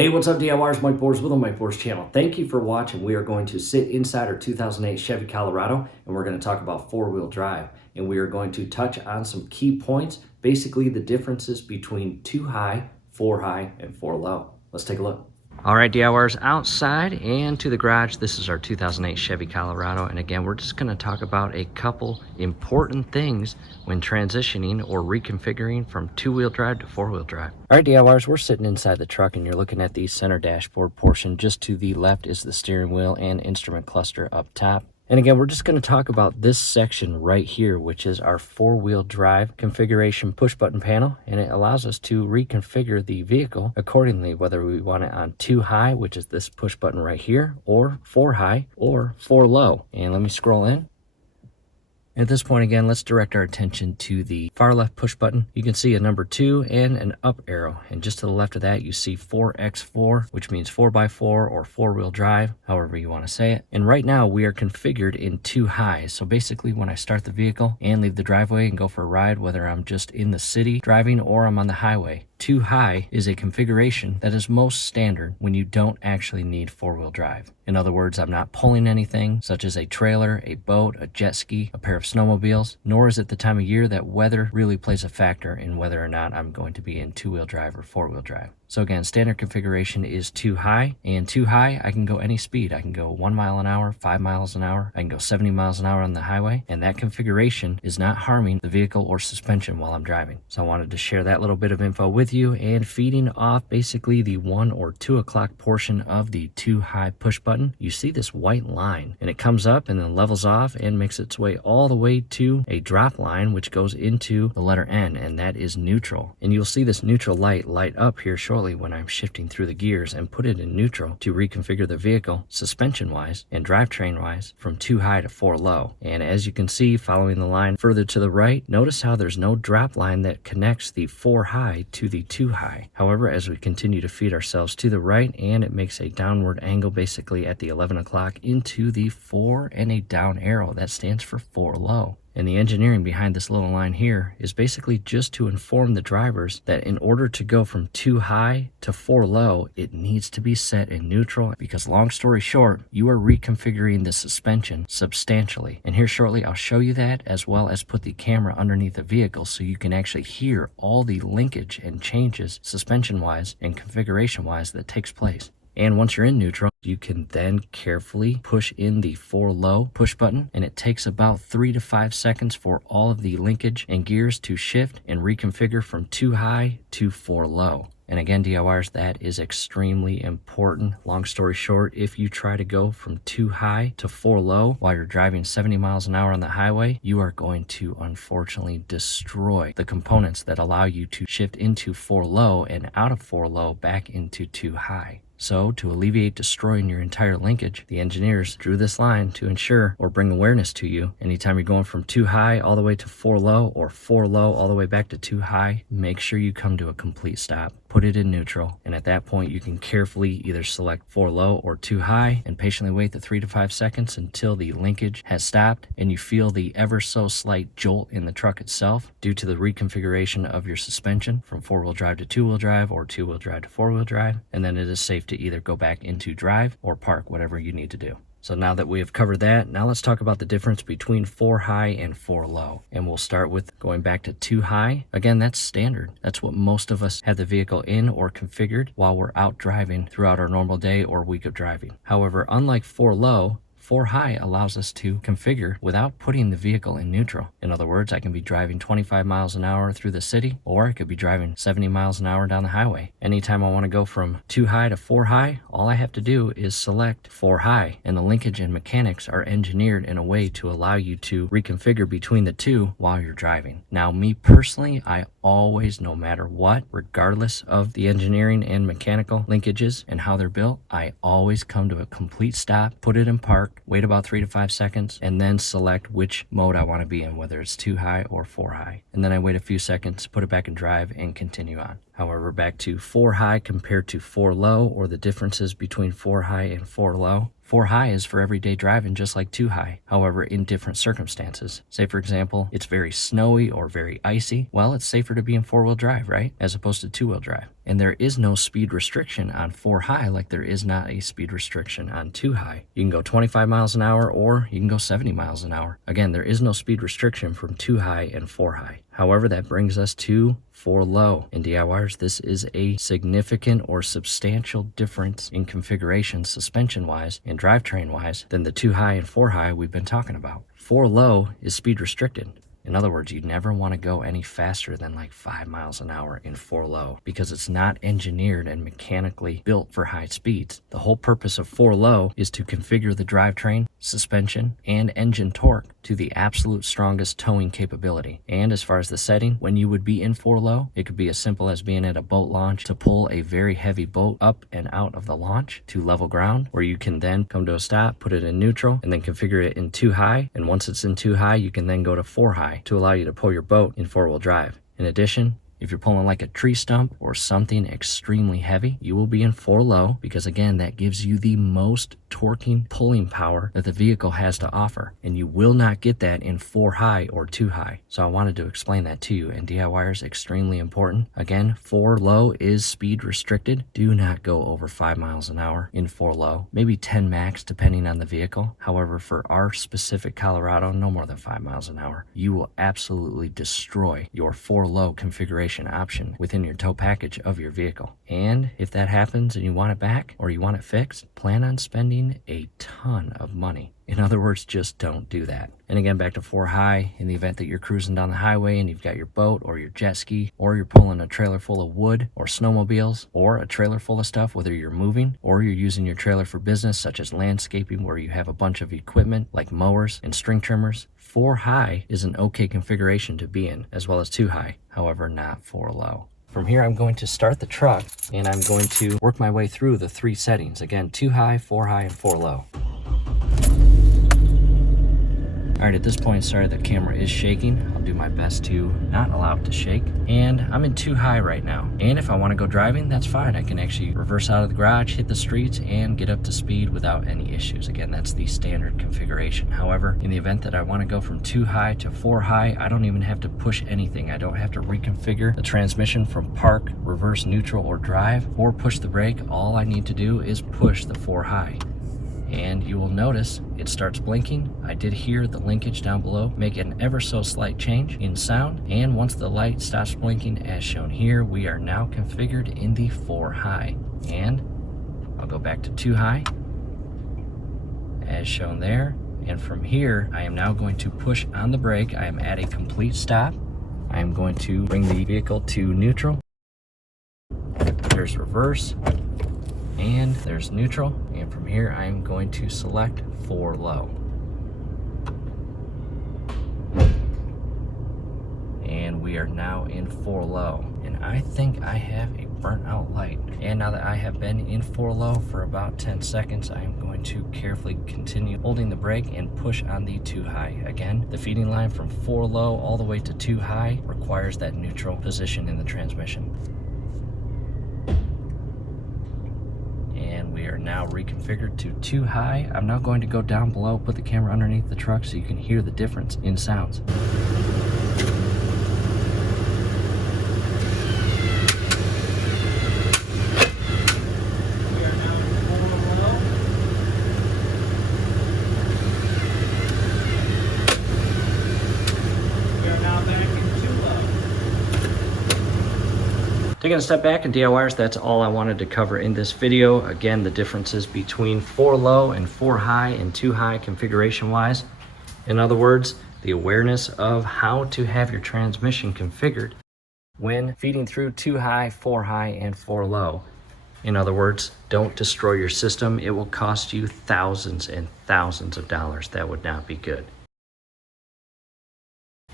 Hey, what's up, DIYers? Mike Boers with the Mike Boers channel. Thank you for watching. We are going to sit inside our 2008 Chevy Colorado, and we're going to talk about four-wheel drive. And we are going to touch on some key points, basically the differences between two high, and four low. Let's take a look. All right, DIYers, outside and to the garage. This is our 2008 Chevy Colorado. And again, we're just going to talk about a couple important things when transitioning or reconfiguring from two-wheel drive to four-wheel drive. All right, DIYers, we're sitting inside the truck and you're looking at the center dashboard portion. Just to the left is the steering wheel and instrument cluster up top. And again, we're just going to talk about this section right here, which is our four-wheel drive configuration push button panel. And it allows us to reconfigure the vehicle accordingly, whether we want it on two high, which is this push button right here, or four high, or four low. And let me scroll in. At this point, again, let's direct our attention to the far left push button. You can see a number 2 and an up arrow. And just to the left of that, you see 4x4, which means 4x4 or four-wheel drive, however you want to say it. And right now, we are configured in two highs. So basically, when I start the vehicle and leave the driveway and go for a ride, whether I'm just in the city driving or I'm on the highway, two high is a configuration that is most standard when you don't actually need four-wheel drive. In other words, I'm not pulling anything such as a trailer, a boat, a jet ski, a pair of snowmobiles, nor is it the time of year that weather really plays a factor in whether or not I'm going to be in two-wheel drive or four-wheel drive. So again, standard configuration is two high, and two high, I can go any speed. I can go 1 mile an hour, 5 miles an hour. I can go 70 miles an hour on the highway, and that configuration is not harming the vehicle or suspension while I'm driving. So I wanted to share that little bit of info with you, and feeding off basically the 1 or 2 o'clock portion of the two high push button, you see this white line, and it comes up and then levels off and makes its way all the way to a drop line, which goes into the letter N, and that is neutral. And you'll see this neutral light up here shortly when I'm shifting through the gears and put it in neutral to reconfigure the vehicle suspension wise and drivetrain wise from two high to four low. And as you can see, following the line further to the right, notice how there's no drop line that connects the four high to the two high. However, as we continue to feed ourselves to the right, and it makes a downward angle basically at the 11 o'clock into the 4 and a down arrow that stands for four low. And the engineering behind this little line here is basically just to inform the drivers that in order to go from two high to four low, it needs to be set in neutral, because long story short, you are reconfiguring the suspension substantially. And here shortly, I'll show you that, as well as put the camera underneath the vehicle so you can actually hear all the linkage and changes suspension-wise and configuration-wise that takes place. And once you're in neutral, you can then carefully push in the four low push button, and it takes about 3 to 5 seconds for all of the linkage and gears to shift and reconfigure from two high to four low. And again, DIYers, that is extremely important. Long story short, if you try to go from two high to four low while you're driving 70 miles an hour on the highway, you are going to unfortunately destroy the components that allow you to shift into four low and out of four low back into two high. So to alleviate destroying your entire linkage, the engineers drew this line to ensure or bring awareness to you. Anytime you're going from two high all the way to four low, or four low all the way back to two high, make sure you come to a complete stop. Put it in neutral, and at that point you can carefully either select four low or two high and patiently wait the 3 to 5 seconds until the linkage has stopped and you feel the ever so slight jolt in the truck itself due to the reconfiguration of your suspension from four-wheel drive to two-wheel drive or two-wheel drive to four-wheel drive, and then it is safe to either go back into drive or park, whatever you need to do. So now that we have covered that, now let's talk about the difference between four high and four low. And we'll start with going back to two high. Again, that's standard. That's what most of us have the vehicle in or configured while we're out driving throughout our normal day or week of driving. However, unlike four low, four high allows us to configure without putting the vehicle in neutral. In other words, I can be driving 25 miles an hour through the city, or I could be driving 70 miles an hour down the highway. Anytime I want to go from two high to four high, all I have to do is select four high, and the linkage and mechanics are engineered in a way to allow you to reconfigure between the two while you're driving. Now, me personally, I always, no matter what, regardless of the engineering and mechanical linkages and how they're built, I always come to a complete stop, put it in park, wait about 3 to 5 seconds, and then select which mode I want to be in, whether it's two high or four high. And then I wait a few seconds, put it back in drive, and continue on. However, back to four high compared to four low, or the differences between four high and four low. Four high is for everyday driving, just like two high. However, in different circumstances. Say, for example, it's very snowy or very icy. Well, it's safer to be in four-wheel drive, right? As opposed to two-wheel drive. And there is no speed restriction on 4 high like there is not a speed restriction on 2 high. You can go 25 miles an hour or you can go 70 miles an hour. Again, there is no speed restriction from 2 high and 4 high. However, that brings us to 4 low. And DIYers, this is a significant or substantial difference in configuration suspension-wise and drivetrain-wise than the 2 high and 4 high we've been talking about. 4 low is speed restricted. In other words, you'd never want to go any faster than like 5 miles an hour in 4 low because it's not engineered and mechanically built for high speeds. The whole purpose of 4 low is to configure the drivetrain, suspension, and engine torque to the absolute strongest towing capability. And as far as the setting, when you would be in 4 low, it could be as simple as being at a boat launch to pull a very heavy boat up and out of the launch to level ground, where you can then come to a stop, put it in neutral, and then configure it in 2 high. And once it's in 2 high, you can then go to 4 high to allow you to pull your boat in 4-wheel drive. In addition, if you're pulling like a tree stump or something extremely heavy, you will be in 4 low because, again, that gives you the most torquing pulling power that the vehicle has to offer. And you will not get that in 4 high or 2 high. So I wanted to explain that to you. And DIYers, extremely important. Again, 4 low is speed restricted. Do not go over 5 miles an hour in 4 low. Maybe 10 max depending on the vehicle. However, for our specific Colorado, no more than 5 miles an hour. You will absolutely destroy your 4 low configuration option within your tow package of your vehicle. And if that happens and you want it back or you want it fixed, plan on spending a ton of money. In other words, just don't do that. And again, back to 4 high, in the event that you're cruising down the highway and you've got your boat or your jet ski, or you're pulling a trailer full of wood or snowmobiles, or a trailer full of stuff, whether you're moving or you're using your trailer for business, such as landscaping, where you have a bunch of equipment like mowers and string trimmers, 4 high is an okay configuration to be in, as well as 2 high, however, not 4 low. From here, I'm going to start the truck and I'm going to work my way through the 3 settings. Again, 2 high, 4 high, and 4 low. All right, at this point, sorry, the camera is shaking. I'll do my best to not allow it to shake. And I'm in 2 high right now. And if I want to go driving, that's fine. I can actually reverse out of the garage, hit the streets, and get up to speed without any issues. Again, that's the standard configuration. However, in the event that I want to go from 2 high to 4 high, I don't even have to push anything. I don't have to reconfigure the transmission from park, reverse, neutral, or drive, or push the brake. All I need to do is push the 4 high. And you will notice it starts blinking. I did hear the linkage down below make an ever so slight change in sound. And once the light stops blinking, as shown here, we are now configured in the 4 high. And I'll go back to 2 high, as shown there. And from here, I am now going to push on the brake. I am at a complete stop. I am going to bring the vehicle to neutral. There's reverse. And there's neutral, and from here I'm going to select 4 low. And we are now in 4 low. And I think I have a burnt out light. And now that I have been in 4 low for about 10 seconds, I am going to carefully continue holding the brake and push on the 2 high. Again, the feeding line from 4 low all the way to 2 high requires that neutral position in the transmission. And we are now reconfigured to 2 high. I'm now going to go down below, put the camera underneath the truck so you can hear the difference in sounds. Taking a step back, and DIYers, that's all I wanted to cover in this video. Again, the differences between 4 low and 4 high and 2 high configuration wise. In other words, the awareness of how to have your transmission configured when feeding through 2 high, 4 high, and 4 low. In other words, don't destroy your system. It will cost you thousands and thousands of dollars. That would not be good.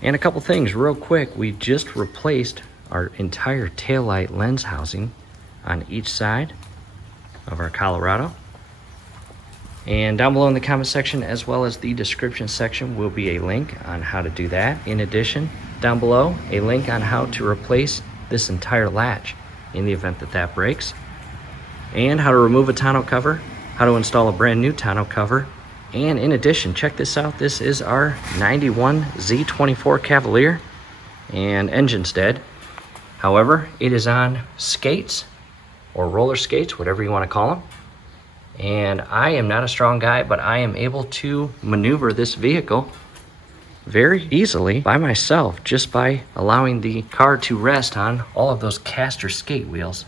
And a couple things real quick. We just replaced our entire taillight lens housing on each side of our Colorado. And down below in the comment section, as well as the description section, will be a link on how to do that. In addition, down below, a link on how to replace this entire latch in the event that that breaks, and how to remove a tonneau cover, how to install a brand new tonneau cover. And in addition, check this out. This is our 91 Z24 Cavalier, and engine's dead. However, it is on skates or roller skates, whatever you want to call them. And I am not a strong guy, but I am able to maneuver this vehicle very easily by myself, just by allowing the car to rest on all of those caster skate wheels.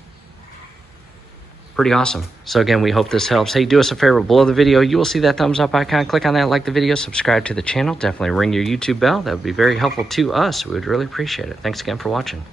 Pretty awesome. So again, we hope this helps. Hey, do us a favor, below the video, you will see that thumbs up icon. Click on that, like the video, subscribe to the channel. Definitely ring your YouTube bell. That would be very helpful to us. We would really appreciate it. Thanks again for watching.